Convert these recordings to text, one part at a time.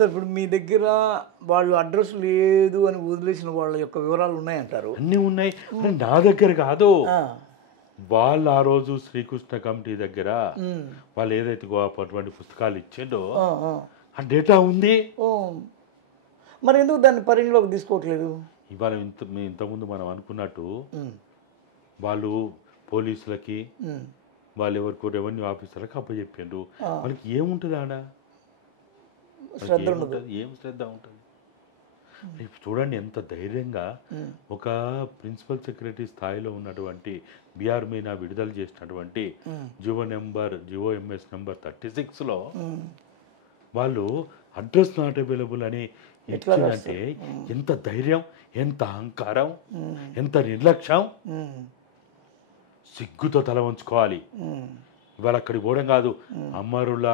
Sir ఇప్పుడు మీ దగ్గర వాళ్ళు అడ్రస్ లేదు అని వదిలేసిన వాళ్ళ యొక్క వివరాలు ఉన్నాయంటారు. అన్నీ ఉన్నాయి. నా దగ్గర కాదు, ఆ, వాళ్ళు ఆ రోజు శ్రీకృష్ణ కమిటీ దగ్గర ఉమ్, వాళ్ళు ఏదైతే అటువంటి పుస్తకాలు ఇచ్చిండో ఆ, ఆ. ఆ డేటా ఉంది. ఓ, మరి ఎందుకు దాన్ని పరిగణలోకి తీసుకోవట్లేదు? ఇవాళ ఇంతకుముందు మనం అనుకున్నట్టు ఉమ్, వాళ్ళు పోలీసులకి ఉమ్, వాళ్ళు ఎవరికో రెవెన్యూ ఆఫీసర్లకు అప్పచెప్పిండ్రు. ఆ. వాళ్ళకి ఏముంటుంది ఆడ? శ్రద్ధ ఉండదు. ఏం శ్రద్ధ ఉంటుంది? ఇప్పుడు చూడండి ఎంత ధైర్యంగా ఉమ్, ఒక ప్రిన్సిపల్ సెక్రటరీ స్థాయిలో ఉన్నటువంటి బిఆర్ మీనా విడుదల చేసినటువంటి ఉమ్, జిఓఎంఎస్ నెంబర్ 36లో ఉమ్. వాళ్ళు అడ్రస్ నాట్ అవైలబుల్ అని ఎట్లంటే ఎంత ధైర్యం, ఎంత అహంకారం, ఎంత నిర్లక్ష్యం. ఉమ్, సిగ్గుతో తల వంచుకోవాలి. ఉమ్, ఇవాళ అక్కడికి పోవడం కాదు, అమ్మరుళ్ళ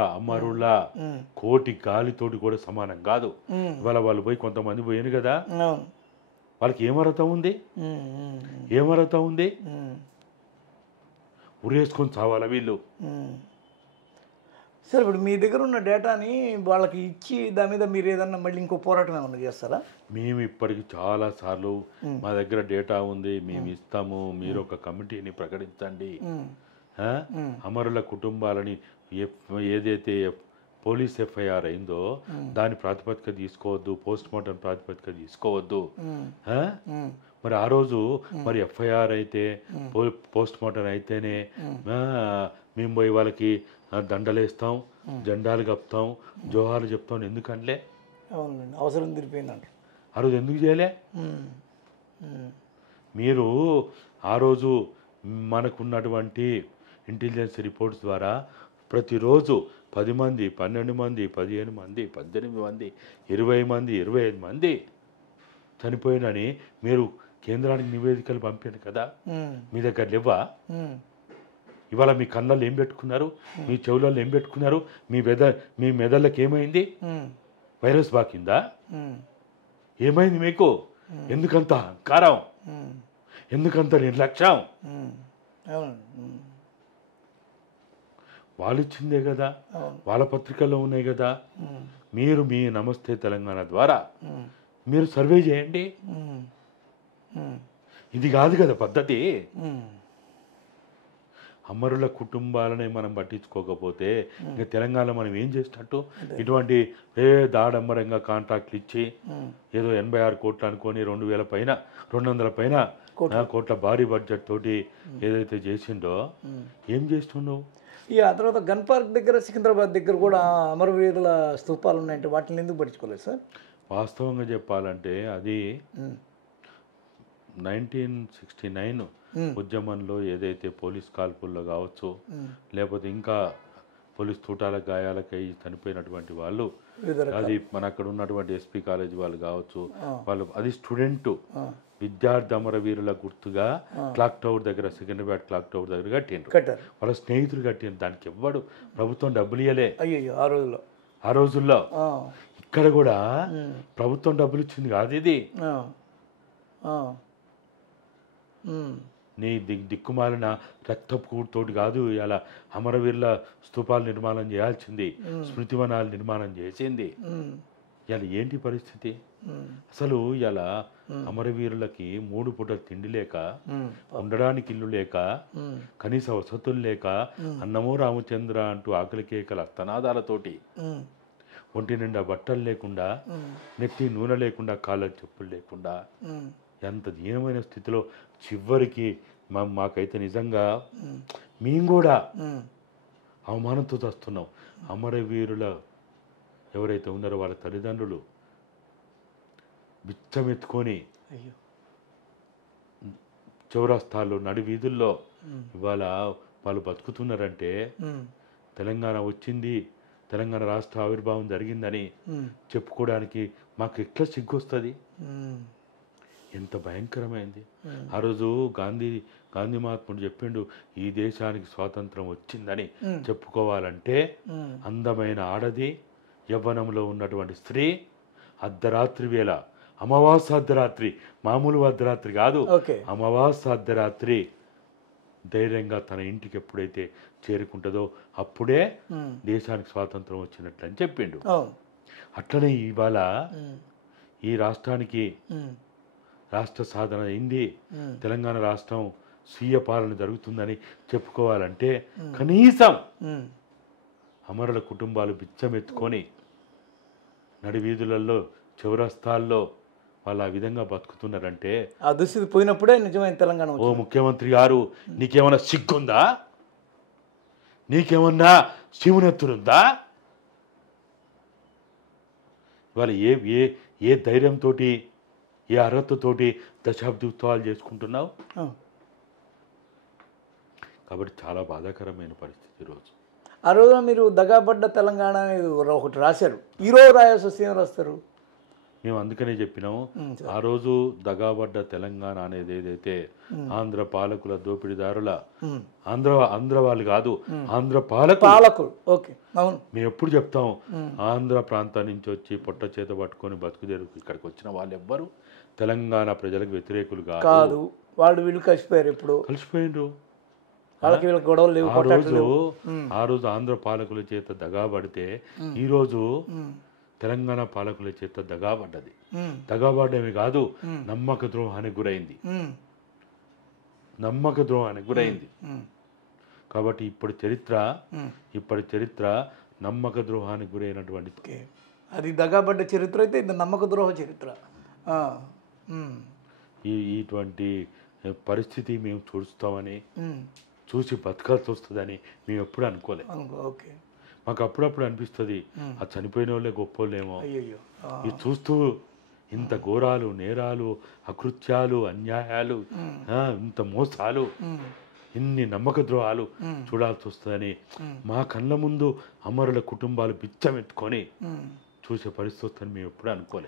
ఉమ్, కోటి గాలితోటి కూడా సమానం కాదు. ఉమ్. ఇవాళ వాళ్ళు పోయి కొంతమంది పోయాను కదా, అవును. వాళ్ళకి ఏమర్హత ఉంది? ఉమ్, ఉమ్, ఏమర్హత ఉంది? ఉమ్, ఉరేసుకొని చావాలా వీళ్ళు? ఉమ్. సార్ ఇప్పుడు మీ దగ్గర ఉన్న డేటాని వాళ్ళకి ఇచ్చి దాని మీద మీరు ఏదన్నా మళ్ళీ ఇంకో పోరాటం ఏమన్నా చేస్తారా? మేము ఇప్పటికి చాలా సార్లు మా దగ్గర డేటా ఉంది, మేము ఇస్తాము, మీరు ఒక కమిటీని ప్రకటించండి, ఉమ్, ఆ? అమరుల కుటుంబాలని ఏదైతే పోలీస్ ఎఫ్ఐఆర్ అయిందో దాని ప్రాతిపదిక తీసుకోవద్దు, పోస్ట్ మార్టం ప్రాతిపదిక తీసుకోవద్దు. ఆ? ఉమ్, మరి ఆ రోజు మరి ఎఫ్ఐఆర్ అయితే పోస్ట్ మార్టం అయితేనే మేము పోయి వాళ్ళకి దండలేస్తాం, జెండాలు కప్తాం, జోహార్లు చెప్తాం. ఎందుకంటే అవునండి, అవసరం తీరిపోయిందంట. ఆ రోజు ఎందుకు చేయలే? మీరు ఆ రోజు మనకున్నటువంటి ఇంటెలిజెన్స్ రిపోర్ట్స్ ద్వారా ప్రతిరోజు 10 మంది, 12 మంది, 15 మంది, 18 మంది, 20 మంది, 25 మంది చనిపోయినని మీరు కేంద్రానికి నివేదికలు పంపారు కదా, మీ దగ్గర లేవా? ఇవాళ మీ కళ్ళల్లో ఏం పెట్టుకున్నారు, మీ చెవులలో ఏం పెట్టుకున్నారు, మీ మెదళ్ళకి ఏమైంది? వైరస్ బాకిందా? ఏమైంది మీకు? ఎందుకంత అహంకారం, ఎందుకంత నిర్లక్ష్యం? వాళ్ళు ఇచ్చిందే కదా, వాళ్ళ పత్రికల్లో ఉన్నాయి కదా. మీరు మీ నమస్తే తెలంగాణ ద్వారా మీరు సర్వే చేయండి. ఇది కాదు కదా పద్ధతి. అమరుల కుటుంబాలని మనం పట్టించుకోకపోతే ఇంకా తెలంగాణ మనం ఏం చేసినట్టు? ఇటువంటి దాడంబరంగా కాంట్రాక్ట్లు ఇచ్చి ఏదో 86 కోట్లు అనుకొని 2000 పైన 200 పైన కోట్ల భారీ బడ్జెట్ తోటి ఏదైతే చేసిండో ఏం చేస్తుండవు? ఆ తర్వాత గన్ పార్క్ దగ్గర, సికింద్రాబాద్ దగ్గర కూడా అమరవీరుల స్తూపాలు ఉన్నాయంటే వాటిని ఎందుకు పట్టించుకోలేదు సార్? వాస్తవంగా చెప్పాలంటే అది 1969 ఉద్యమంలో ఏదైతే పోలీస్ కాల్పుల్లో కావచ్చు, లేకపోతే ఇంకా పోలీస్ తూటాల గాయాలకై చనిపోయినటువంటి వాళ్ళు, అది మన అక్కడ ఉన్నటువంటి ఎస్పీ కాలేజ్ వాళ్ళు కావచ్చు, వాళ్ళు అది స్టూడెంట్ విద్యార్థి అమరవీరుల గుర్తుగా క్లాక్ టవర్ దగ్గర, సికింద్రాబాద్ క్లాక్ టవర్ దగ్గర కట్టిండ్రు. వాళ్ళ స్నేహితులు కట్టిండ్రు. దానికి ఎవ్వడు ప్రభుత్వం డబ్బులు ఇవ్వలే ఆ రోజుల్లో. ఇక్కడ కూడా ప్రభుత్వం డబ్బులు ఇచ్చింది కాదు ఇది. నీ దిక్కుమాలిన రక్తపు తోటి కాదు ఇలా అమరవీరుల స్తూపాలు నిర్మాణం చేయాల్సింది, స్మృతివనాలు నిర్మాణం చేసింది. ఇలా ఏంటి పరిస్థితి? అసలు ఇలా అమరవీరులకి 3 పూటల తిండి లేక, ఉండడానికి ఇల్లు లేక, కనీస వసతులు లేక, అన్నమో రామచంద్ర అంటూ ఆకలి కేకల అస్తనాదాలతోటి, ఒంటి నిండా బట్టలు లేకుండా, నెత్తి నూనె లేకుండా, కాళ్ళ చెప్పులు లేకుండా, ఎంత దీనమైన స్థితిలో చివరికి మాకైతే నిజంగా మేము కూడా అవమానంతో చస్తున్నాం. అమరవీరుల ఎవరైతే ఉన్నారో వాళ్ళ తల్లిదండ్రులు బిచ్చమెత్తుకొని చౌరస్తాల్లో, నడి వీధుల్లో ఇవాళ వాళ్ళు బతుకుతున్నారంటే తెలంగాణ వచ్చింది, తెలంగాణ రాష్ట్ర ఆవిర్భావం జరిగిందని చెప్పుకోవడానికి మాకు ఎట్లా సిగ్గొస్తుంది? ఎంత భయంకరమైంది. ఆ రోజు గాంధీ మహాత్ముడు చెప్పిండు, ఈ దేశానికి స్వాతంత్రం వచ్చిందని చెప్పుకోవాలంటే అందమైన ఆడది, యవ్వనంలో ఉన్నటువంటి స్త్రీ, అర్ధరాత్రి వేళ, అమావాస్య అర్ధరాత్రి, మామూలు అర్ధరాత్రి కాదు, అమావాస్య అర్ధరాత్రి ధైర్యంగా తన ఇంటికి ఎప్పుడైతే చేరుకుంటుందో అప్పుడే దేశానికి స్వాతంత్రం వచ్చినట్లు అని చెప్పిండు. అట్లనే ఇవాళ ఉమ్, ఈ రాష్ట్రానికి ఉమ్, రాష్ట్ర సాధన అయింది, ఉమ్, తెలంగాణ రాష్ట్రం స్వీయ పాలన జరుగుతుందని చెప్పుకోవాలంటే కనీసం ఉమ్. అమరుల కుటుంబాలు బిచ్చమెత్తుకొని నడి వీధులలో చౌరస్తాల్లో వాళ్ళు ఆ విధంగా బతుకుతున్నారంటే, ఆ దుస్థితి పోయినప్పుడే నిజమైన తెలంగాణ ఓ వచ్చింది. ముఖ్యమంత్రి గారు, నీకేమన్నా సిగ్గుందా? నీకేమన్నా శివునెత్తునుందా? ఇవాళ ఏ ఏ ఏ ధైర్యంతో, ఏ అర్హతతోటి దశాబ్ది ఉత్సవాలు చేసుకుంటున్నావు? ఆ. కాబట్టి చాలా బాధాకరమైన పరిస్థితి ఈరోజు. ఆ రోజున మీరు దగాబడ్డ తెలంగాణ అనేది ఒకటి రాశారు. ఈరోజు రాయాల్సి వస్తే ఏం రాస్తారు? మేము అందుకనే చెప్పినాము, సరే. ఆ రోజు దగాబడ్డ తెలంగాణ అనేది ఏదైతే ఆంధ్ర పాలకుల దోపిడీదారుల, ఉమ్. ఆంధ్ర వాళ్ళు కాదు, ఆంధ్ర పాలకులు. పాలకులు. ఓకే, అవును. మేము ఎప్పుడు చెప్తాం, ఆంధ్ర ప్రాంతం నుంచి వచ్చి పొట్ట చేత పట్టుకొని బతుకుదేరు ఇక్కడికి వచ్చిన వాళ్ళు ఎవ్వరు తెలంగాణ ప్రజలకు వ్యతిరేకులు కాదు, వాళ్ళు వీళ్ళు కలిసిపోయారు. ఇప్పుడు కలిసిపోయిండ్రు. వాళ్ళకి వీళ్ళకి గొడవలు లేవు, కొట్లాటలు లేవు. ఆ రోజు ఆంధ్ర పాలకుల చేత దగాబడితే ఈరోజు తెలంగాణ పాలకుల చేత దగాబడ్డది. ఉమ్, దగాబడ్డమే కాదు, నమ్మక ద్రోహానికి గురైంది. ఉమ్, నమ్మక ద్రోహానికి గురైంది. ఉమ్, కాబట్టి ఉమ్. ఇప్పటి చరిత్ర నమ్మక ద్రోహానికి గురైనటువంటి. ఓకే, అది దగాబడ్డ చరిత్ర అయితే ఇది నమ్మక ద్రోహ చరిత్ర. ఆ, ఉమ్, ఇటువంటి పరిస్థితి మేము చూస్తామని, ఉమ్. చూసి బతకాల్సి వస్తుందని మేము ఎప్పుడు అనుకోలేదు. అనుకో, ఓకే. మాకు అప్పుడప్పుడు అనిపిస్తుంది, ఆ చనిపోయిన వాళ్ళే గొప్పోళ్ళేమో. అయ్యయ్యో. ఆ, ఇది చూస్తూ ఇంత ఘోరాలు, నేరాలు, అకృత్యాలు, అన్యాయాలు, ఇంత మోసాలు, ఉమ్, ఇన్ని నమ్మక ద్రోహాలు చూడాల్సి వస్తుందని మా కళ్ళ ముందు అమరుల కుటుంబాలు బిచ్చమెత్తుకొని ఉమ్. చూసే పరిస్థితి వస్తుందని మేము ఎప్పుడూ అనుకోలేదు.